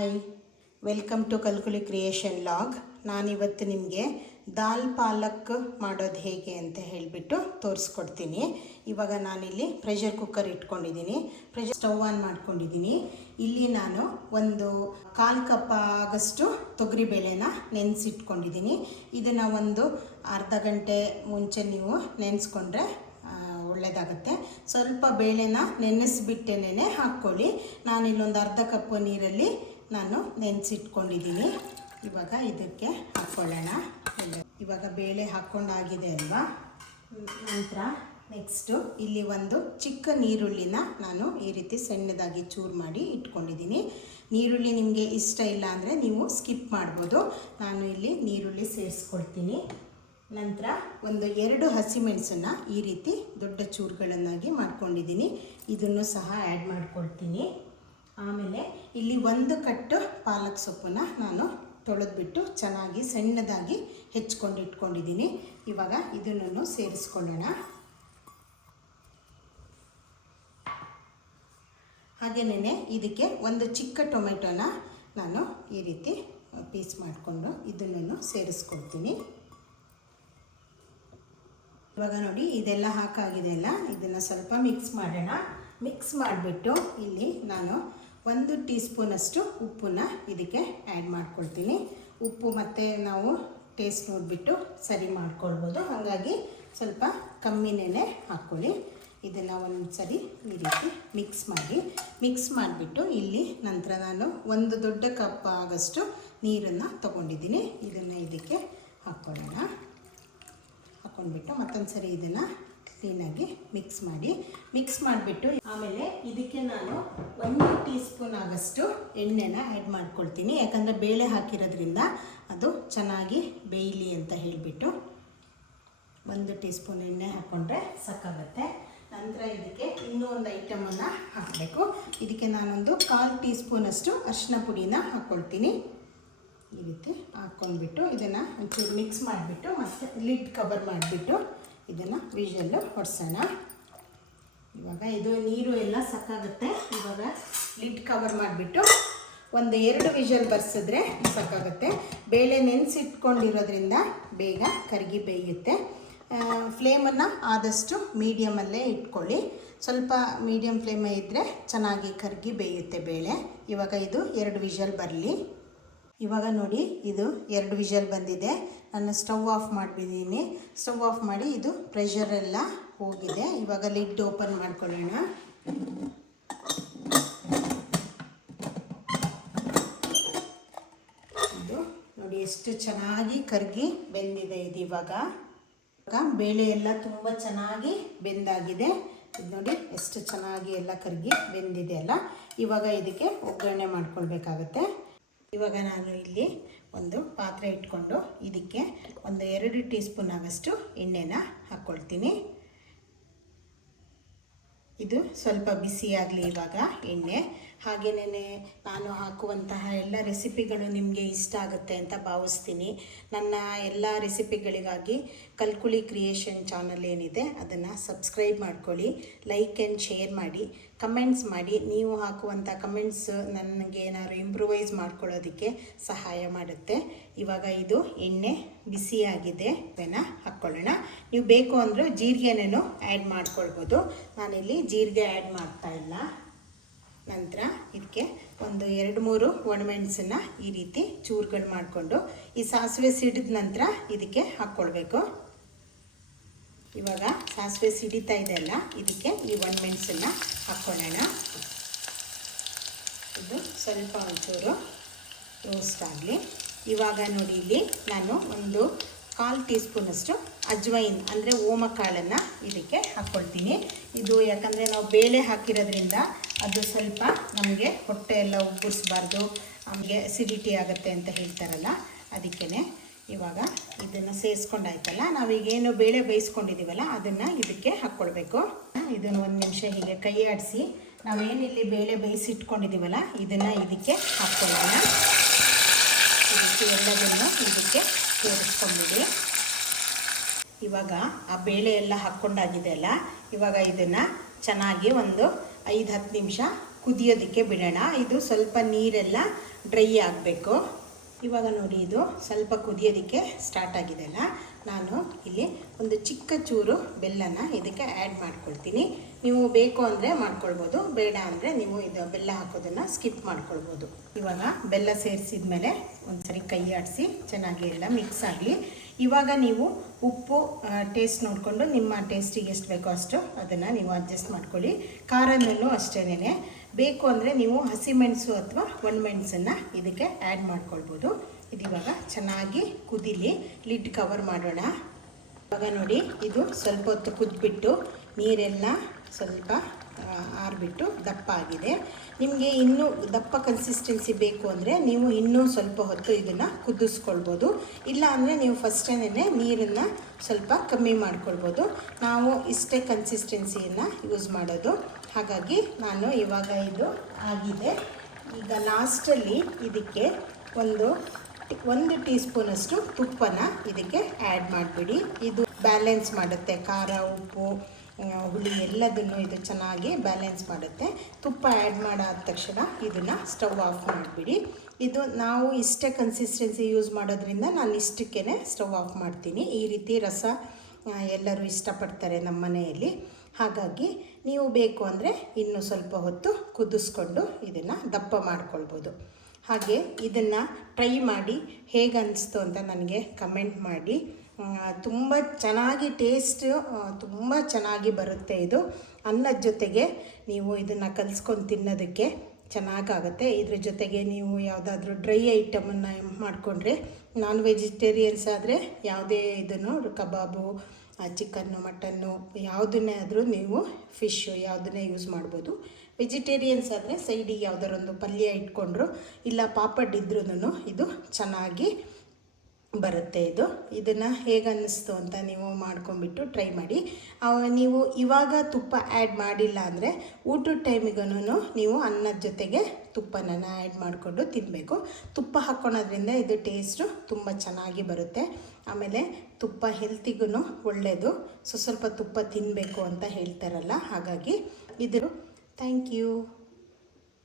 Hi welcome to ಕಲ್ಕುಲಿ creation log ನಾನಿವತ್ತು ನಿಮಗೆ ದಾಲ್ ಪಾಲಕ್ ಮಾಡೋದು ಹೇಗೆ ಅಂತ ಹೇಳಿಬಿಟ್ಟು ತೋರಿಸ್ಕೊಡ್ತೀನಿ. ಇವಾಗ ನಾನಿಲ್ಲಿ ಪ್ರೆಷರ್ ಕುಕ್ಕರ್ ಇಟ್ಕೊಂಡಿದ್ದೀನಿ. ಪ್ರೆಷರ್ ಸ್ಟವ್ ಆನ್ ಮಾಡ್ಕೊಂಡಿದ್ದೀನಿ. ಇಲ್ಲಿ ನಾನು ಒಂದು ಕಾಲು ಕಪ್ ಆಗಷ್ಟು ತೊಗರಿಬೇಳೆನ ನೆನೆಸಿಟ್ಕೊಂಡಿದ್ದೀನಿ. ಇದನ್ನು ಒಂದು ಅರ್ಧ ಗಂಟೆ ಮುಂಚೆ ನೀವು ನೆನೆಸ್ಕೊಂಡ್ರೆ ಒಳ್ಳೆಯದಾಗುತ್ತೆ ಸ್ವಲ್ಪ ಬೇಳೆನ ನೆನೆಸಿಬಿಟ್ಟೆನೇ ಹಾಕ್ಕೊಳ್ಳಿ. ನಾನಿಲ್ಲೊಂದು ಅರ್ಧ ಕಪ್ ನೀರಲ್ಲಿ ನಾನು ನೆನೆಸಿಟ್ಕೊಂಡಿದ್ದೀನಿ. ಇವಾಗ ಇದಕ್ಕೆ ಹಾಕ್ಕೊಳ್ಳೋಣ. ಇವಾಗ ಬೇಳೆ ಹಾಕ್ಕೊಂಡಾಗಿದೆ ಅಲ್ವಾ? ನಂತರ ನೆಕ್ಸ್ಟು ಇಲ್ಲಿ ಒಂದು ಚಿಕ್ಕ ನೀರುಳ್ಳಿನ ನಾನು ಈ ರೀತಿ ಸಣ್ಣದಾಗಿ ಚೂರು ಮಾಡಿ ಇಟ್ಕೊಂಡಿದ್ದೀನಿ. ನೀರುಳ್ಳಿ ನಿಮಗೆ ಇಷ್ಟ ಇಲ್ಲ ಅಂದರೆ ನೀವು ಸ್ಕಿಪ್ ಮಾಡ್ಬೋದು. ನಾನು ಇಲ್ಲಿ ನೀರುಳ್ಳಿ ಸೇರಿಸ್ಕೊಳ್ತೀನಿ. ನಂತರ ಒಂದು ಎರಡು ಹಸಿಮೆಣಸನ್ನು ಈ ರೀತಿ ದೊಡ್ಡ ಚೂರುಗಳನ್ನಾಗಿ ಮಾಡ್ಕೊಂಡಿದ್ದೀನಿ. ಇದನ್ನು ಸಹ ಆ್ಯಡ್ ಮಾಡ್ಕೊಳ್ತೀನಿ. ಆಮೇಲೆ ಇಲ್ಲಿ ಒಂದು ಕಟ್ಟು ಪಾಲಕ್ ಸೊಪ್ಪನ್ನು ನಾನು ತೊಳೆದ್ಬಿಟ್ಟು ಚೆನ್ನಾಗಿ ಸಣ್ಣದಾಗಿ ಹೆಚ್ಕೊಂಡು ಇಟ್ಕೊಂಡಿದ್ದೀನಿ. ಇವಾಗ ಇದನ್ನು ಸೇರಿಸ್ಕೊಳ್ಳೋಣ. ಹಾಗೆಯೇ ಇದಕ್ಕೆ ಒಂದು ಚಿಕ್ಕ ಟೊಮೆಟೊನ ನಾನು ಈ ರೀತಿ ಪೀಸ್ ಮಾಡಿಕೊಂಡು ಇದನ್ನು ಸೇರಿಸ್ಕೊಳ್ತೀನಿ ಇವಾಗ ನೋಡಿ, ಇದೆಲ್ಲ ಹಾಕಾಗಿದೆ ಅಲ್ಲ? ಇದನ್ನು ಸ್ವಲ್ಪ ಮಿಕ್ಸ್ ಮಾಡೋಣ. ಮಿಕ್ಸ್ ಮಾಡಿಬಿಟ್ಟು ಇಲ್ಲಿ ನಾನು ಒಂದು ಟೀ ಸ್ಪೂನಷ್ಟು ಉಪ್ಪನ್ನ ಇದಕ್ಕೆ ಆ್ಯಡ್ ಮಾಡ್ಕೊಳ್ತೀನಿ. ಉಪ್ಪು ಮತ್ತು ನಾವು ಟೇಸ್ಟ್ ನೋಡಿಬಿಟ್ಟು ಸರಿ ಮಾಡ್ಕೊಳ್ಬೋದು. ಹಾಗಾಗಿ ಸ್ವಲ್ಪ ಕಮ್ಮಿನೇ ಹಾಕ್ಕೊಳ್ಳಿ. ಇದನ್ನು ಒಂದು ಸರಿ ಈ ರೀತಿ ಮಿಕ್ಸ್ ಮಾಡಿ. ಮಿಕ್ಸ್ ಮಾಡಿಬಿಟ್ಟು ಇಲ್ಲಿ ನಂತರ ನಾನು ಒಂದು ದೊಡ್ಡ ಕಪ್ ಆಗಷ್ಟು ನೀರನ್ನು ತೊಗೊಂಡಿದ್ದೀನಿ. ಇದನ್ನು ಇದಕ್ಕೆ ಹಾಕ್ಕೊಳ್ಳೋಣ. ಹಾಕ್ಕೊಂಡ್ಬಿಟ್ಟು ಮತ್ತೊಂದು ಸರಿ ಇದನ್ನು ಕ್ಲೀನಾಗಿ ಮಿಕ್ಸ್ ಮಾಡಿ ಮಿಕ್ಸ್ ಮಾಡಿಬಿಟ್ಟು ಆಮೇಲೆ ಇದಕ್ಕೆ ನಾನು ಒಂದು ಟೀ ಸ್ಪೂನ್ ಆಗಷ್ಟು ಎಣ್ಣೆನ ಆ್ಯಡ್ ಮಾಡ್ಕೊಳ್ತೀನಿ. ಯಾಕಂದರೆ ಬೇಳೆ ಹಾಕಿರೋದ್ರಿಂದ ಅದು ಚೆನ್ನಾಗಿ ಬೇಯಲಿ ಅಂತ ಹೇಳಿಬಿಟ್ಟು ಒಂದು ಟೀ ಸ್ಪೂನ್ ಎಣ್ಣೆ ಹಾಕ್ಕೊಂಡ್ರೆ ಸಾಕಾಗುತ್ತೆ. ನಂತರ ಇದಕ್ಕೆ ಇನ್ನೂ ಒಂದು ಐಟಮನ್ನು ಹಾಕಬೇಕು. ಇದಕ್ಕೆ ನಾನೊಂದು ಕಾಲು ಟೀ ಸ್ಪೂನಷ್ಟು ಅರಿಶಿನ ಪುಡಿನ ಹಾಕ್ಕೊಳ್ತೀನಿ ಈ ರೀತಿ ಹಾಕ್ಕೊಂಡ್ಬಿಟ್ಟು ಇದನ್ನು ಒಂಚೂರು ಮಿಕ್ಸ್ ಮಾಡಿಬಿಟ್ಟು ಮತ್ತು ಲಿಡ್ ಕವರ್ ಮಾಡಿಬಿಟ್ಟು ಇದನ್ನು ವಿಷಲ್ಲು ಹೊಡ್ಸೋಣ. ಇವಾಗ ಇದು ನೀರು ಎಲ್ಲ ಸಾಕಾಗುತ್ತೆ ಇವಾಗ ಲಿಡ್ ಕವರ್ ಮಾಡಿಬಿಟ್ಟು ಒಂದು ಎರಡು ವಿಷಲ್ ಬರ್ಸಿದ್ರೆ ಸಾಕಾಗುತ್ತೆ ಬೇಳೆ ನೆನೆಸಿಟ್ಕೊಂಡಿರೋದ್ರಿಂದ ಬೇಗ ಕರಗಿ ಬೇಯುತ್ತೆ. ಫ್ಲೇಮನ್ನು ಆದಷ್ಟು ಮೀಡಿಯಮಲ್ಲೇ ಇಟ್ಕೊಳ್ಳಿ. ಸ್ವಲ್ಪ ಮೀಡಿಯಮ್ ಫ್ಲೇಮ್ ಇದ್ದರೆ ಚೆನ್ನಾಗಿ ಕರಗಿ ಬೇಯುತ್ತೆ ಬೇಳೆ. ಇವಾಗ ಇದು ಎರಡು ವಿಷಲ್ ಬರಲಿ. ಇವಾಗ ನೋಡಿ, ಇದು ಎರಡು ವಿಷಲ್ ಬಂದಿದೆ. ನಾನು ಸ್ಟವ್ ಆಫ್ ಮಾಡಿಬಿದ್ದೀನಿ. ಸ್ಟವ್ ಆಫ್ ಮಾಡಿ ಇದು ಪ್ರೆಷರ್ ಎಲ್ಲ ಹೋಗಿದೆ. ಇವಾಗ ಲಿಡ್ ಓಪನ್ ಮಾಡ್ಕೊಳ್ಳೋಣ. ಇದು ನೋಡಿ, ಎಷ್ಟು ಚೆನ್ನಾಗಿ ಕರಗಿ ಬೆಂದಿದೆ ಇದು ಇವಾಗ ಬೇಳೆ ಎಲ್ಲ ತುಂಬ ಚೆನ್ನಾಗಿ ಬೆಂದಾಗಿದೆ. ಇದು ನೋಡಿ, ಎಷ್ಟು ಚೆನ್ನಾಗಿ ಎಲ್ಲ ಕರಗಿ ಬೆಂದಿದೆ ಅಲ್ಲ. ಇವಾಗ ಇದಕ್ಕೆ ಒಗ್ಗರಣೆ ಮಾಡ್ಕೊಳ್ಬೇಕಾಗತ್ತೆ. ಇವಾಗ ನಾನು ಇಲ್ಲಿ ಒಂದು ಪಾತ್ರೆ ಇಟ್ಕೊಂಡು ಇದಕ್ಕೆ ಒಂದು ಎರಡು ಟೀ ಸ್ಪೂನ್ ಆಗಷ್ಟು ಎಣ್ಣೆನ ಹಾಕ್ಕೊಳ್ತೀನಿ. ಇದು ಸ್ವಲ್ಪ ಬಿಸಿಯಾಗಲಿ ಇವಾಗ ಎಣ್ಣೆ. ಹಾಗೆಯೇ ನಾನು ಹಾಕುವಂತಹ ಎಲ್ಲ ರೆಸಿಪಿಗಳು ನಿಮಗೆ ಇಷ್ಟ ಆಗುತ್ತೆ ಅಂತ ಭಾವಿಸ್ತೀನಿ. ನನ್ನ ಎಲ್ಲ ರೆಸಿಪಿಗಳಿಗಾಗಿ ಕಲ್ಕುಳಿ ಕ್ರಿಯೇಷನ್ ಚಾನಲ್ ಏನಿದೆ ಅದನ್ನು ಸಬ್ಸ್ಕ್ರೈಬ್ ಮಾಡ್ಕೊಳ್ಳಿ, ಲೈಕ್ ಆ್ಯಂಡ್ ಶೇರ್ ಮಾಡಿ, ಕಮೆಂಟ್ಸ್ ಮಾಡಿ. ನೀವು ಹಾಕುವಂಥ ಕಮೆಂಟ್ಸ್ ನನಗೆ ಏನಾದ್ರು ಇಂಪ್ರೂವೈಸ್ ಮಾಡ್ಕೊಳ್ಳೋದಕ್ಕೆ ಸಹಾಯ ಮಾಡುತ್ತೆ. ಇವಾಗ ಇದು ಎಣ್ಣೆ ಬಿಸಿಯಾಗಿದೆ, ಬೆನ ಹಾಕ್ಕೊಳ್ಳೋಣ. ನೀವು ಬೇಕು ಅಂದರೂ ಜೀರಿಗೆನೇನು ಆ್ಯಡ್ ಮಾಡ್ಕೊಳ್ಬೋದು. ನಾನಿಲ್ಲಿ ಜೀರಿಗೆ ಆ್ಯಡ್ ಮಾಡ್ತಾ ಇಲ್ಲ. ನಂತರ ಇದಕ್ಕೆ ಒಂದು ಎರಡು ಮೂರು ಒಣಮೆಣಸನ್ನು ಈ ರೀತಿ ಚೂರುಗಳು ಮಾಡಿಕೊಂಡು ಈ ಸಾಸಿವೆ ಸಿಡಿದ ನಂತರ ಇದಕ್ಕೆ ಹಾಕ್ಕೊಳ್ಬೇಕು. ಇವಾಗ ಸಾಸಿವೆ ಸಿಡಿತಾ ಇದೆ ಅಲ್ಲ, ಇದಕ್ಕೆ ಈ ಒಣಮೆಣಸನ್ನು ಹಾಕ್ಕೊಳ್ಳೋಣ. ಇದು ಸ್ವಲ್ಪ ಒಂಚೂರು ರೋಸ್ಟ್ ಆಗಲಿ. ಇವಾಗ ನೋಡಿ ಇಲ್ಲಿ ನಾನು ಒಂದು ಕಾಲು ಟೀ ಸ್ಪೂನಷ್ಟು ಅಜ್ವೈನ್, ಅಂದರೆ ಓಮಕಾಳನ್ನು ಇದಕ್ಕೆ ಹಾಕ್ಕೊಳ್ತೀನಿ ಇದು ಯಾಕಂದರೆ ನಾವು ಬೇಳೆ ಹಾಕಿರೋದ್ರಿಂದ ಅದು ಸ್ವಲ್ಪ ನಮಗೆ ಹೊಟ್ಟೆ ಎಲ್ಲ ಉಬ್ಬರಿಸ್ಬಾರ್ದು, ನಮಗೆ ಅಸಿಡಿಟಿ ಆಗುತ್ತೆ ಅಂತ ಹೇಳ್ತಾರಲ್ಲ ಅದಕ್ಕೇ ಇವಾಗ ಇದನ್ನು ಸೇರಿಸ್ಕೊಂಡಾಯ್ತಲ್ಲ ನಾವೀಗೇನು ಬೇಳೆ ಬೇಯಿಸ್ಕೊಂಡಿದ್ದೀವಲ್ಲ ಅದನ್ನು ಇದಕ್ಕೆ ಹಾಕ್ಕೊಳ್ಬೇಕು ಇದನ್ನು ಒಂದು ನಿಮಿಷ ಹೀಗೆ ಕೈ ಆಡಿಸಿ, ನಾವೇನಿಲ್ಲಿ ಬೇಳೆ ಬೇಯಿಸಿಟ್ಕೊಂಡಿದ್ದೀವಲ್ಲ ಇದನ್ನು ಇದಕ್ಕೆ ಹಾಕ್ಕೊಳ್ಳೋಣ ಇದಕ್ಕೆ ಎಲ್ಲದನ್ನು ಇದಕ್ಕೆ ಸೇರಿಸ್ಕೊಂಬಿಡಿ. ಇವಾಗ ಆ ಬೇಳೆ ಎಲ್ಲ ಹಾಕ್ಕೊಂಡಾಗಿದೆ ಅಲ್ಲ, ಇವಾಗ ಇದನ್ನು ಚೆನ್ನಾಗಿ ಒಂದು ಐದು ಹತ್ತು ನಿಮಿಷ ಕುದಿಯೋದಕ್ಕೆ ಬಿಡೋಣ. ಇದು ಸ್ವಲ್ಪ ನೀರೆಲ್ಲ ಡ್ರೈ ಆಗಬೇಕು. ಇವಾಗ ನೋಡಿ ಇದು ಸ್ವಲ್ಪ ಕುದಿಯೋದಕ್ಕೆ ಸ್ಟಾರ್ಟ್ ಆಗಿದೆಲ್ಲ ನಾನು ಇಲ್ಲಿ ಒಂದು ಚಿಕ್ಕ ಚೂರು ಬೆಲ್ಲನ ಇದಕ್ಕೆ ಆ್ಯಡ್ ಮಾಡ್ಕೊಳ್ತೀನಿ. ನೀವು ಬೇಕು ಅಂದರೆ ಮಾಡ್ಕೊಳ್ಬೋದು, ಬೇಡ ಅಂದರೆ ನೀವು ಇದು ಬೆಲ್ಲ ಹಾಕೋದನ್ನು ಸ್ಕಿಪ್ ಮಾಡ್ಕೊಳ್ಬೋದು. ಇವಾಗ ಬೆಲ್ಲ ಸೇರಿಸಿದ ಮೇಲೆ ಒಂದ್ಸರಿ ಕೈ ಆಡಿಸಿ ಚೆನ್ನಾಗಿ ಎಲ್ಲ ಮಿಕ್ಸ್ ಆಗಲಿ. ಇವಾಗ ನೀವು ಉಪ್ಪು ಟೇಸ್ಟ್ ನೋಡಿಕೊಂಡು ನಿಮ್ಮ ಟೇಸ್ಟಿಗೆ ಎಷ್ಟು ಬೇಕೋ ಅಷ್ಟು ಅದನ್ನು ನೀವು ಅಡ್ಜಸ್ಟ್ ಮಾಡ್ಕೊಳ್ಳಿ. ಖಾರದಲ್ಲೂ ಅಷ್ಟೇನೆ ಬೇಕು ಅಂದರೆ ನೀವು ಹಸಿಮೆಣಸು ಅಥವಾ ಒಣಮೆಣಸನ್ನು ಇದಕ್ಕೆ ಆ್ಯಡ್ ಮಾಡ್ಕೊಳ್ಬೋದು. ಇದಿವಾಗ ಚೆನ್ನಾಗಿ ಕುದಿಲಿ ಲಿಡ್ ಕವರ್ ಮಾಡೋಣ. ಇವಾಗ ನೋಡಿ, ಇದು ಸ್ವಲ್ಪ ಹೊತ್ತು ಕುದ್ಬಿಟ್ಟು ನೀರೆಲ್ಲ ಸ್ವಲ್ಪ ಆರಿಬಿಟ್ಟು ದಪ್ಪ ಆಗಿದೆ. ನಿಮಗೆ ಇನ್ನೂ ದಪ್ಪ ಕನ್ಸಿಸ್ಟೆನ್ಸಿ ಬೇಕು ಅಂದರೆ ನೀವು ಇನ್ನೂ ಸ್ವಲ್ಪ ಹೊತ್ತು ಇದನ್ನು ಕುದಿಸ್ಕೊಳ್ಬೋದು. ಇಲ್ಲ ಅಂದರೆ ನೀವು ಫಸ್ಟೇನೆ ನೀರನ್ನು ಸ್ವಲ್ಪ ಕಮ್ಮಿ ಮಾಡ್ಕೊಳ್ಬೋದು. ನಾವು ಇಷ್ಟೇ ಕನ್ಸಿಸ್ಟೆನ್ಸಿಯನ್ನು ಯೂಸ್ ಮಾಡೋದು. ಹಾಗಾಗಿ ನಾನು ಇವಾಗ ಇದು ಆಗಿದೆ. ಈಗ ಲಾಸ್ಟಲ್ಲಿ ಇದಕ್ಕೆ ಒಂದು ಒಂದು ಟೀ ಸ್ಪೂನಷ್ಟು ತುಪ್ಪನ ಇದಕ್ಕೆ ಆ್ಯಡ್ ಮಾಡಿಬಿಡಿ. ಇದು ಬ್ಯಾಲೆನ್ಸ್ ಮಾಡುತ್ತೆ. ಖಾರ, ಉಪ್ಪು ಹುಳಿ ಎಲ್ಲದನ್ನು ಇದು ಚೆನ್ನಾಗಿ ಬ್ಯಾಲೆನ್ಸ್ ಮಾಡುತ್ತೆ. ತುಪ್ಪ ಆ್ಯಡ್ ಮಾಡಾದ ತಕ್ಷಣ ಇದನ್ನು ಸ್ಟವ್ ಆಫ್ ಮಾಡಿಬಿಡಿ. ಇದು ನಾವು ಇಷ್ಟೇ ಕನ್ಸಿಸ್ಟೆನ್ಸಿ ಯೂಸ್ ಮಾಡೋದ್ರಿಂದ ನಾನು ಇಷ್ಟಕ್ಕೇ ಸ್ಟವ್ ಆಫ್ ಮಾಡ್ತೀನಿ. ಈ ರೀತಿ ರಸ ಎಲ್ಲರೂ ಇಷ್ಟಪಡ್ತಾರೆ ನಮ್ಮ ಮನೆಯಲ್ಲಿ. ಹಾಗಾಗಿ ನೀವು ಬೇಕು ಅಂದರೆ ಇನ್ನೂ ಸ್ವಲ್ಪ ಹೊತ್ತು ಕುದಿಸ್ಕೊಂಡು ಇದನ್ನು ದಪ್ಪ ಮಾಡ್ಕೊಳ್ಬೋದು. ಹಾಗೆ ಇದನ್ನು ಟ್ರೈ ಮಾಡಿ ಹೇಗೆ ಅನ್ನಿಸ್ತು ಅಂತ ನನಗೆ ಕಮೆಂಟ್ ಮಾಡಿ. ತುಂಬ ಚೆನ್ನಾಗಿ ಟೇಸ್ಟ್ ತುಂಬ ಚೆನ್ನಾಗಿ ಬರುತ್ತೆ ಇದು. ಅನ್ನದ ಜೊತೆಗೆ ನೀವು ಇದನ್ನು ಕಲಿಸ್ಕೊಂಡು ತಿನ್ನೋದಕ್ಕೆ ಚೆನ್ನಾಗಾಗುತ್ತೆ. ಇದ್ರ ಜೊತೆಗೆ ನೀವು ಯಾವುದಾದ್ರೂ ಡ್ರೈ ಐಟಮನ್ನು ಮಾಡಿಕೊಂಡ್ರೆ ನಾನ್ ವೆಜಿಟೇರಿಯನ್ಸ್ ಆದರೆ ಯಾವುದೇ ಇದನ್ನು, ಕಬಾಬು ಚಿಕನ್ನು ಮಟನ್ನು ಯಾವುದನ್ನೇ ಆದರೂ ನೀವು ಫಿಶ್ಶು ಯಾವುದನ್ನೇ ಯೂಸ್ ಮಾಡ್ಬೋದು. ವೆಜಿಟೇರಿಯನ್ಸ್ ಆದರೆ ಸೈಡಿಗೆ ಯಾವುದಾರೊಂದು ಪಲ್ಯ ಇಟ್ಕೊಂಡ್ರು, ಇಲ್ಲ ಪಾಪಡ್ ಇದ್ರೂ ಇದು ಚೆನ್ನಾಗಿ ಬರುತ್ತೆ ಇದು. ಇದನ್ನು ಹೇಗೆ ಅನ್ನಿಸ್ತು ಅಂತ ನೀವು ಮಾಡ್ಕೊಂಬಿಟ್ಟು ಟ್ರೈ ಮಾಡಿ. ನೀವು ಇವಾಗ ತುಪ್ಪ ಆ್ಯಡ್ ಮಾಡಿಲ್ಲ ಅಂದರೆ ಊಟದ ಟೈಮಿಗೂ ನೀವು ಅನ್ನದ ಜೊತೆಗೆ ತುಪ್ಪನ ಆ್ಯಡ್ ಮಾಡಿಕೊಂಡು ತಿನ್ನಬೇಕು ತುಪ್ಪ ಹಾಕ್ಕೊಳೋದ್ರಿಂದ ಇದು ಟೇಸ್ಟು ತುಂಬ ಚೆನ್ನಾಗಿ ಬರುತ್ತೆ. ಆಮೇಲೆ ತುಪ್ಪ ಹೆಲ್ತಿಗೂ ಒಳ್ಳೆಯದು ಸೊ ಸ್ವಲ್ಪ ತುಪ್ಪ ತಿನ್ನಬೇಕು ಅಂತ ಹೇಳ್ತಾರಲ್ಲ, ಹಾಗಾಗಿ ಇದು. Thank you